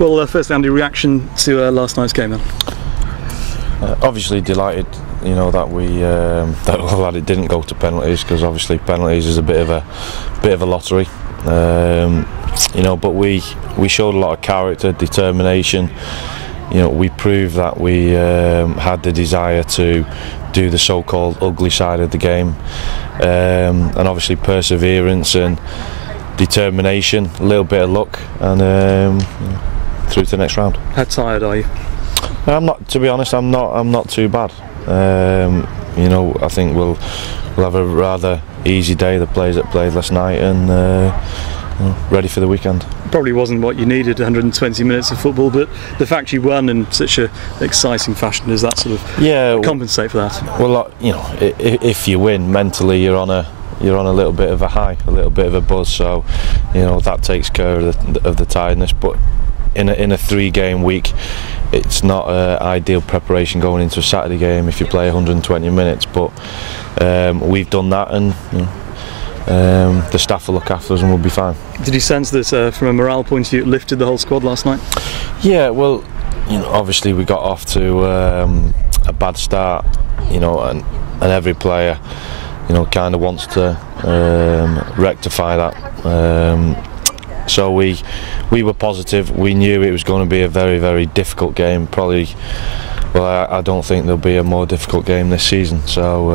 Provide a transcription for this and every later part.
Well, first, Andy, reaction to last night's game then? Obviously delighted, that we that it didn't go to penalties, because obviously penalties is a bit of a lottery. But we showed a lot of character, determination. We proved that we had the desire to do the so-called ugly side of the game, and obviously perseverance and determination, a little bit of luck, and through to the next round. How tired are you? I'm not, to be honest. I'm not too bad. I think we'll have a rather easy day. The players that played last night, and ready for the weekend. Probably wasn't what you needed, 120 minutes of football, but the fact you won in such an exciting fashion, does that sort of compensate for that? Well, if you win, mentally you're on a little bit of a high, a little bit of a buzz. So, that takes care of the tiredness. But in a 3-game week, it's not ideal preparation going into a Saturday game if you play 120 minutes. But we've done that, and the staff will look after us, and we'll be fine. Did you sense that from a morale point of view it lifted the whole squad last night? Yeah, well, obviously we got off to a bad start, and every player kind of wants to rectify that. So we were positive. We knew it was going to be a very, very difficult game. Probably, well, I don't think there'll be a more difficult game this season. So,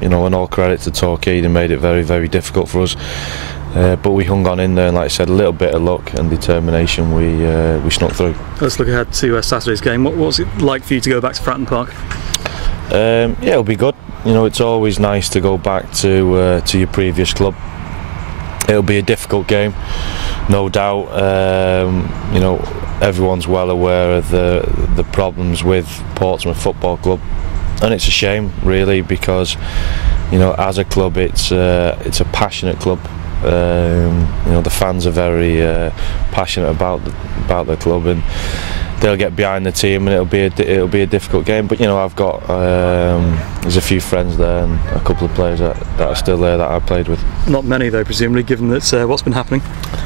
and all credit to Torquay, they made it very, very difficult for us. But we hung on in there, and like I said, a little bit of luck and determination, we snuck through. Let's look ahead to Saturday's game. What was it like for you to go back to Fratton Park? Yeah, it'll be good. It's always nice to go back to your previous club. It'll be a difficult game, no doubt. Everyone's well aware of the problems with Portsmouth Football Club, and it's a shame, really, because as a club, it's a passionate club. The fans are very passionate about the club, and they'll get behind the team, and it'll be a difficult game. But I've got there's a few friends there, and a couple of players that are still there that I played with. Not many, though, presumably, given that what's been happening.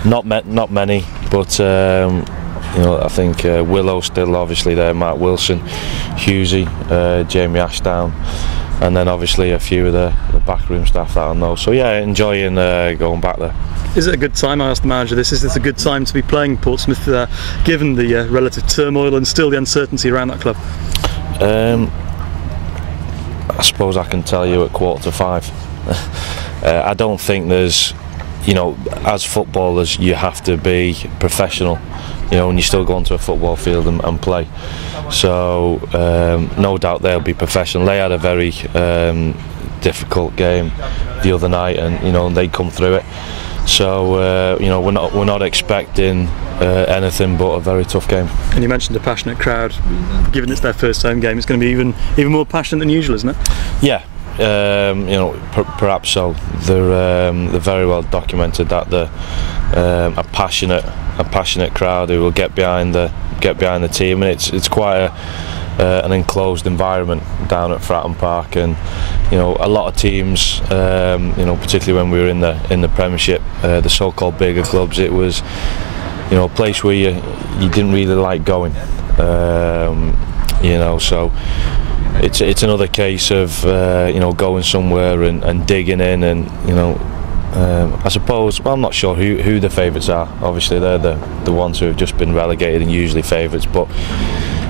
Not many, but I think Willow's still obviously there, Mark Wilson, Hughesy, Jamie Ashdown, and then obviously a few of the backroom staff that I know. So yeah, enjoying going back there. Is it a good time? I asked the manager this. Is this a good time to be playing Portsmouth, given the relative turmoil and still the uncertainty around that club? I suppose I can tell you at 4:45. I don't think there's, as footballers, you have to be professional, and you still go onto a football field and play. So no doubt they'll be professional. They had a very difficult game the other night, and they come through it. So we're not expecting anything but a very tough game. And you mentioned a passionate crowd. Given it's their first home game, it's going to be even more passionate than usual, isn't it? Yeah. Perhaps so. They're very well documented that they're a passionate crowd who will get behind the team, and it's quite an enclosed environment down at Fratton Park, and a lot of teams, particularly when we were in the Premiership, the so-called bigger clubs, it was a place where you didn't really like going, so it's another case of going somewhere and digging in, and I suppose, well, I'm not sure who the favourites are. Obviously they're the ones who have just been relegated and usually favourites, but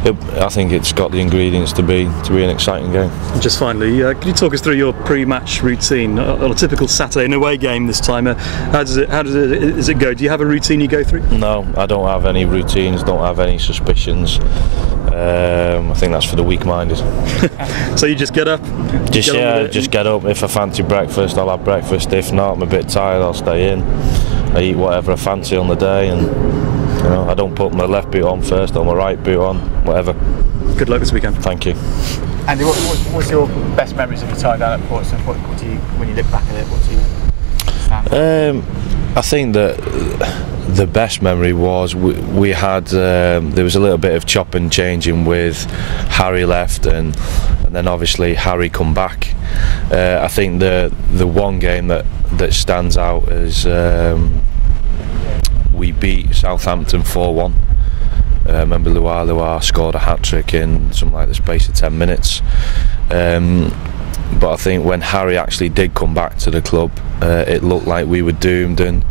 I think it's got the ingredients to be an exciting game. And just finally, could you talk us through your pre-match routine on a typical Saturday, an away game this time? How does it go? Do you have a routine you go through? No, I don't have any routines. Don't have any suspicions. I think that's for the weak-minded. So you just get up? Just get up. If I fancy breakfast, I'll have breakfast. If not, I'm a bit tired, I'll stay in. I eat whatever I fancy on the day, and I don't put my left boot on first or my right boot on, whatever. Good luck this weekend. Thank you. Andy, what's your best memories of your time down at Portsmouth? What do you, when you look back at it, what do you stand? I think that the best memory was we had there was a little bit of chop and changing with Harry left, and then obviously Harry come back. I think the one game that stands out is we beat Southampton 4-1. remember Luar scored a hat-trick in something like the space of 10 minutes. But I think when Harry actually did come back to the club, it looked like we were doomed, and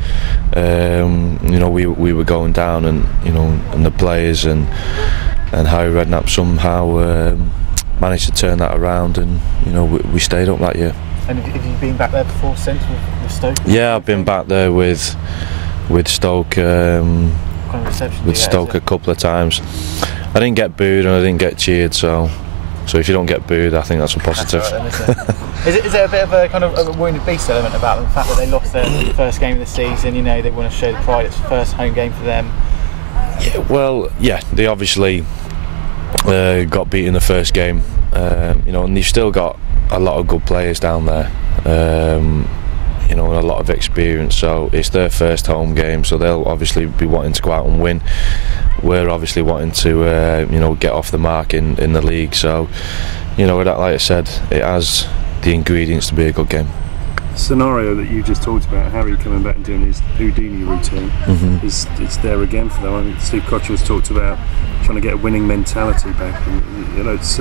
we were going down, and and the players and Harry Redknapp somehow managed to turn that around, and we stayed up that year. And have you been back there before since with Stoke? Yeah, I've been back there with Stoke. With Stoke a couple of times. I didn't get booed and I didn't get cheered, so if you don't get booed, I think that's a positive. That's right, then, is it a bit of a kind of a wounded beast element about them? The fact that they lost their first game of the season, they want to show the pride. It's the first home game for them. Yeah, well, yeah, they obviously got beat in the first game, and they've still got a lot of good players down there. And a lot of experience, so it's their first home game, so they'll obviously be wanting to go out and win. We're obviously wanting to get off the mark in the league, so like I said, it has the ingredients to be a good game. The scenario that you just talked about, Harry coming back and doing his Houdini routine, it's there again for them. I think Steve Cottrell's talked about trying to get a winning mentality back, and it's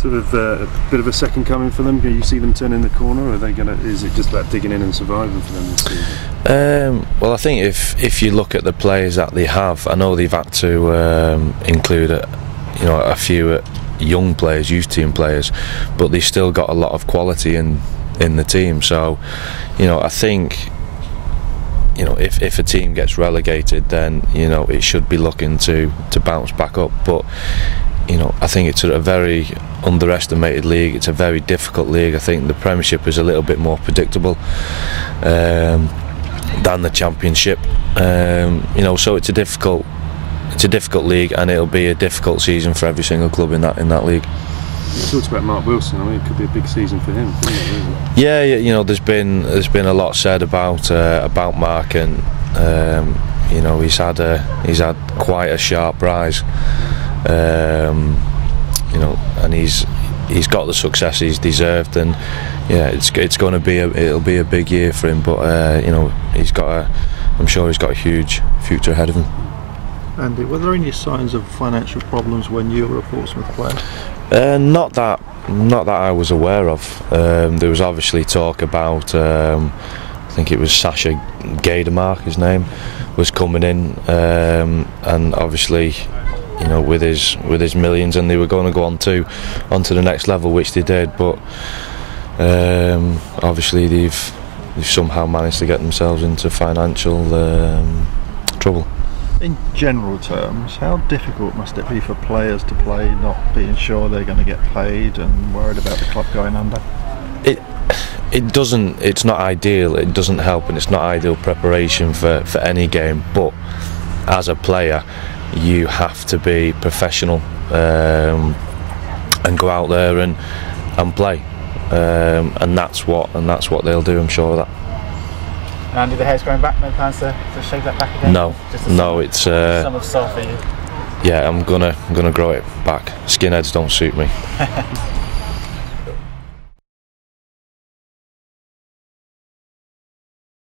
sort of a bit of a second coming for them. You see them turning the corner, or are they is it just about digging in and surviving for them this season? Well, I think if you look at the players that they have, I know they've had to include a few young players, youth team players, but they've still got a lot of quality in the team. So I think if a team gets relegated, then it should be looking to bounce back up. But I think it's a very underestimated league. It's a very difficult league. I think the Premiership is a little bit more predictable than the Championship. So it's a difficult league, and it'll be a difficult season for every single club in that league. You talked about Mark Wilson. I mean, it could be a big season for him, couldn't it, really? Yeah. There's been a lot said about Mark, and he's had quite a sharp rise. And he's got the success he's deserved, and yeah, it'll be a big year for him. But I'm sure he's got a huge future ahead of him. Andy, were there any signs of financial problems when you were a Portsmouth player? Not that I was aware of. There was obviously talk about I think it was Sasha Gaidemark, his name, was coming in, and obviously with his millions, and they were going to go onto the next level, which they did, but obviously they've somehow managed to get themselves into financial trouble. In general terms, how difficult must it be for players to play not being sure they're going to get paid and worried about the club going under? It's not ideal, it doesn't help, and it's not ideal preparation for any game, but as a player you have to be professional and go out there and play, and that's what they'll do, I'm sure of that. Andy, the hair's growing back, no plans to shave that back again? No, it's summer style for you. Yeah, I'm gonna grow it back. Skinheads don't suit me.